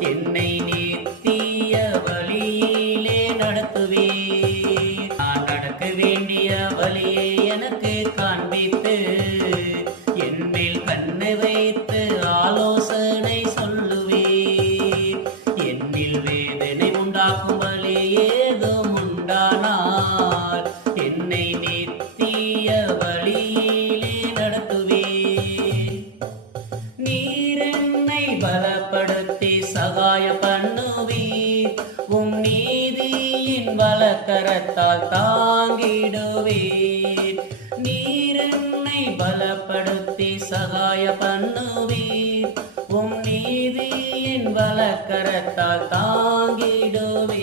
என்னை நித்திய வழியிலே நடத்துவீர். நான் நடக்க வேண்டிய வழியை எனக்கு காண்பித்து என்மேல் கண்ணை வைத்து ஆலோசனை சொல்லுவீர். என்னில் வேதனை உண்டாக்கும் வழி ஏதும் உண்டானால் என்னை நித்திய வழியிலே நடத்துவீர். நீர் என்னை பலப்படுத்தி சகாய பண்ணுவீர். நீதியின் பலக்கரத்தால் தாங்கிடுவீர். நீர் என்னை பலப்படுத்தி சகாய பண்ணுவீர். நீதியின் பலக்கரத்தால் தாங்கிடுவீர்.